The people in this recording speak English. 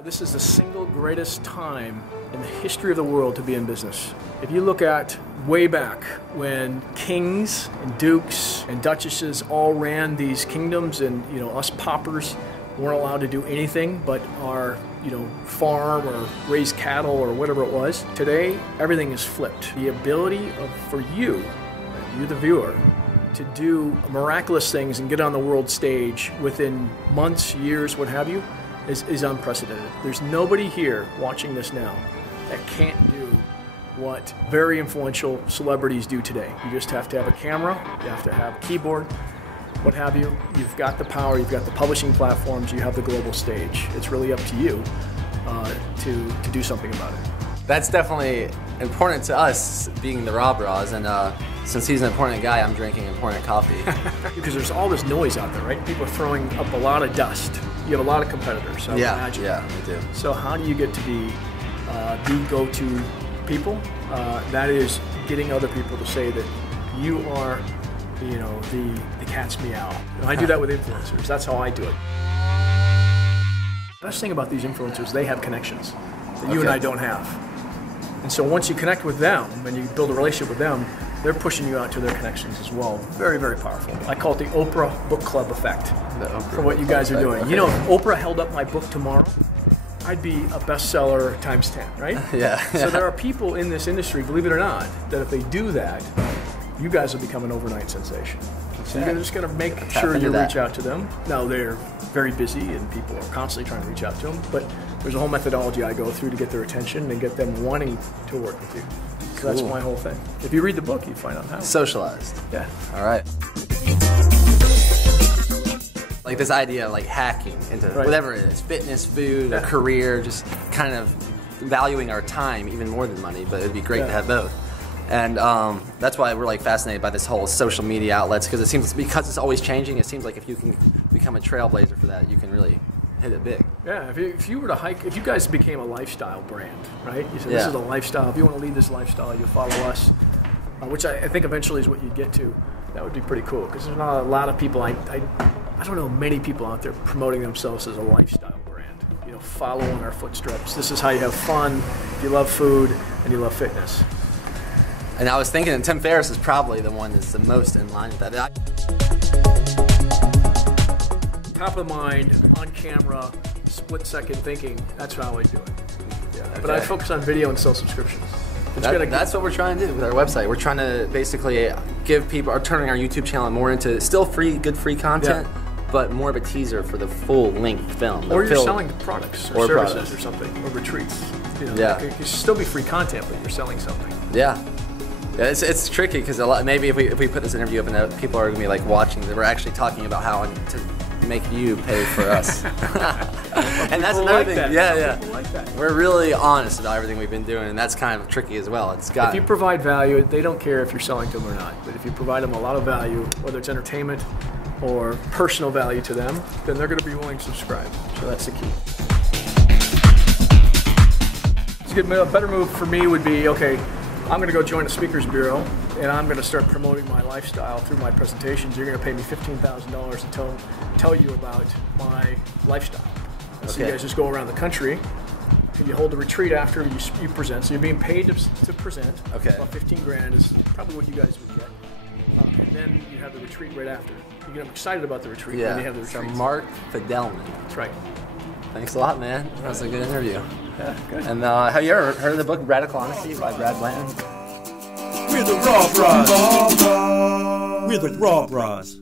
This is the single greatest time in the history of the world to be in business. If you look at way back when kings and dukes and duchesses all ran these kingdoms, and us paupers weren't allowed to do anything but our farm or raise cattle or whatever it was. Today everything is flipped. The ability for you the viewer, to do miraculous things and get on the world stage within months, years, what have you, is unprecedented. There's nobody here watching this now that can't do what very influential celebrities do today. You just have to have a camera, you have to have a keyboard, what have you. You've got the power, you've got the publishing platforms, you have the global stage. It's really up to you to do something about it. That's definitely important to us, being the RawBrahs, and since he's an important guy, I'm drinking important coffee. Because there's all this noise out there, right? People are throwing up a lot of dust. You have a lot of competitors, so imagine. Yeah, we do. So how do you get to be the go-to people? That is getting other people to say that you are, the cat's meow. I do that with influencers. That's how I do it. The best thing about these influencers, they have connections that you and I don't have. And so once you connect with them and you build a relationship with them, they're pushing you out to their connections as well. Very, very powerful. I call it the Oprah book club effect for what you guys are doing. Okay. If Oprah held up my book tomorrow, I'd be a bestseller times 10, right? Yeah. So there are people in this industry, believe it or not, that if they do that, you guys will become an overnight sensation. So you're just going to make sure you reach out to them. Now, they're very busy and people are constantly trying to reach out to them, but there's a whole methodology I go through to get their attention and get them wanting to work with you. So that's my whole thing. If you read the book, you find out how. Socialized. Yeah. All right. Like this idea of hacking into whatever it is, fitness, food, a career, just kind of valuing our time even more than money, but it'd be great to have both. And that's why we're fascinated by this whole social media outlets, because it seems, because it's always changing, it seems like if you can become a trailblazer for that, you can really hit it big. Yeah, if you were to hike, if you guys became a lifestyle brand, right? You said this is a lifestyle. If you want to lead this lifestyle, you follow us, which I think eventually is what you get to. That would be pretty cool, because there's not a lot of people. I don't know many people out there promoting themselves as a lifestyle brand. Following our footsteps. This is how you have fun. You love food and you love fitness. And I was thinking that Tim Ferriss is probably the one that's the most in line with that. Top of mind, on camera, split-second thinking, that's how I do it. Yeah. Okay. But I focus on video and sell subscriptions. That's what we're trying to do with our website. We're trying to basically give people, turning our YouTube channel more into still good free content, but more of a teaser for the full-length film. Or you're selling products or services or something, or retreats. It can still be free content, but you're selling something. Yeah. Yeah, it's tricky because maybe if we put this interview up and people are going to be watching, we're actually talking about how to make you pay for us. And that's another thing. People like that. We're really honest about everything we've been doing, and that's kind of tricky as well. If you provide value, they don't care if you're selling to them or not. But if you provide them a lot of value, whether it's entertainment or personal value to them, then they're going to be willing to subscribe. So that's the key. A better move for me would be, I'm going to go join a speakers bureau, and I'm going to start promoting my lifestyle through my presentations. You're going to pay me $15,000 to tell you about my lifestyle. So you guys just go around the country, and you hold a retreat after you present. So you're being paid to present. About 15 grand is probably what you guys would get. And then you have the retreat right after. You get them excited about the retreat. Yeah. And you have the retreat. So Mark Fidelman. That's right. Thanks a lot, man. That was a good interview. Yeah, good. And have you ever heard of the book Radical Honesty by Brad Bland? We're the RawBrahs. We're the RawBrahs.